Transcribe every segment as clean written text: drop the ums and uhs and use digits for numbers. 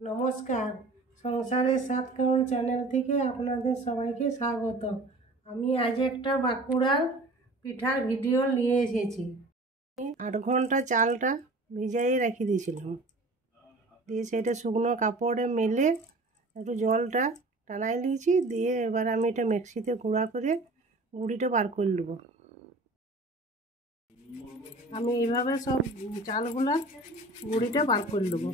নমস্কার, সংসারের স্বাদ কেমন চ্যানেল থেকে আপনাদের সবাইকে স্বাগত। আমি আজ একটা বাঁকুড়ার পিঠার ভিডিও নিয়ে এসেছি। 8 ঘন্টা চালটা ভিজাইয়ে রেখে দিয়েছিলাম, দিয়ে সেটা শুকনো কাপড়ে মেলে একটু জলটা টানাই নিয়েছি, দিয়ে এবার আমি এটা মিক্সিতে গুঁড়া করে গুঁড়িটা বার করে নেব। আমি এইভাবে সব চালগুলা গুঁড়িটা বার করে নেব।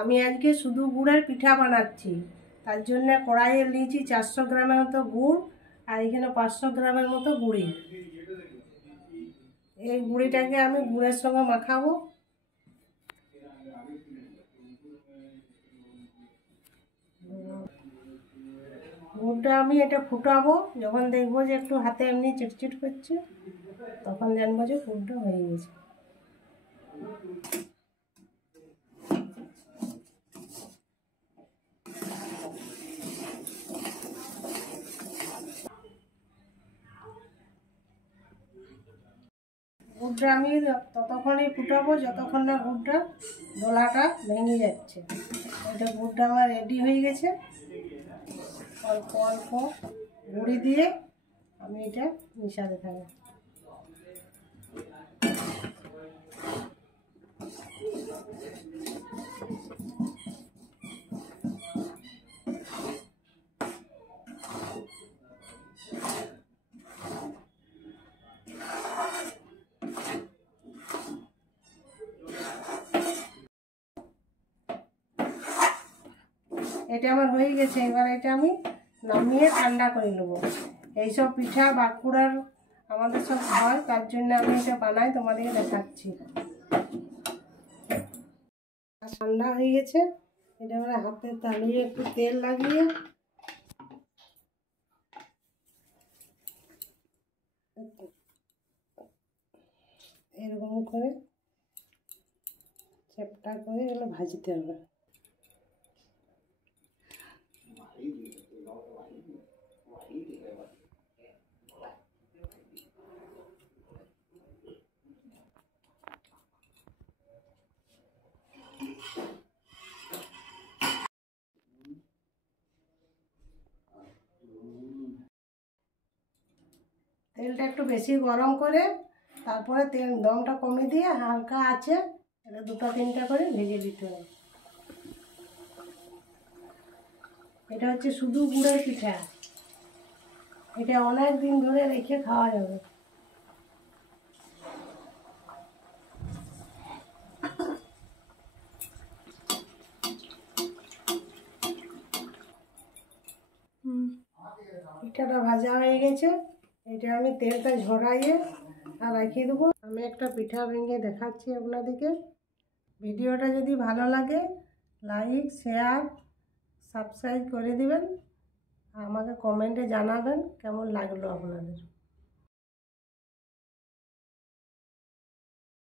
আমি আজকে শুধু গুড়ের পিঠা বানাচ্ছি, তার জন্য কড়াইয়ে নিয়েছি 400 গ্রামের মতো গুড়, আর এখানে 500 গ্রামের মতো গুঁড়ি। এই গুঁড়িটাকে আমি গুড়ের সঙ্গে মাখাবো। গুড়টা আমি এটা ফুটাবো, যখন দেখবো যে একটু হাতে এমনি চিটচিট করছে তখন জানবো যে গুড়টা হয়ে গেছে। গুড়টা আমি ততক্ষণই ফুটাবো যতক্ষণ না গুড়টা দোলাটা ভেঙে যাচ্ছে। এটা গুড়টা আমার রেডি হয়ে গেছে। অল্প অল্প গুঁড়ি দিয়ে আমি এটা মিশাতে থাকবো। এটা আমার হয়ে গেছে। এবার এটা আমি নামিয়ে ঠান্ডা করে নেবো। এইসব পিঠা বাঁকুড়ার আমাদের সব হয়, তার জন্য আমি এটা বানাই, তোমাদেরকে দেখাচ্ছি। ঠান্ডা হয়ে গেছে, এটা আমরা হাতে তালিয়ে একটু তেল লাগিয়ে এরকম করে চ্যাপটা করে এগুলো ভাজতে হবে। তেলটা একটু বেশি গরম করে তারপরে তেল দমটা কমিয়ে দিয়ে হালকা আছে এটা 2-3টা করে ভেজে দিতে হবে। এটা হচ্ছে শুধু গুড়ের পিঠা, এটা অনেক দিন ধরে রেখে খাওয়া যাবে। পিঠাটা ভাজা হয়ে গেছে, এটা আমি তেলটা ঝরাইয়ে আর রাখিয়ে দেবো। আমি একটা পিঠা ভেঙে দেখাচ্ছি আপনাদেরকে। ভিডিওটা যদি ভালো লাগে লাইক, শেয়ার, সাবস্ক্রাইব করে দিবেন, আমাকে কমেন্টে জানাবেন কেমন লাগলো আপনাদের।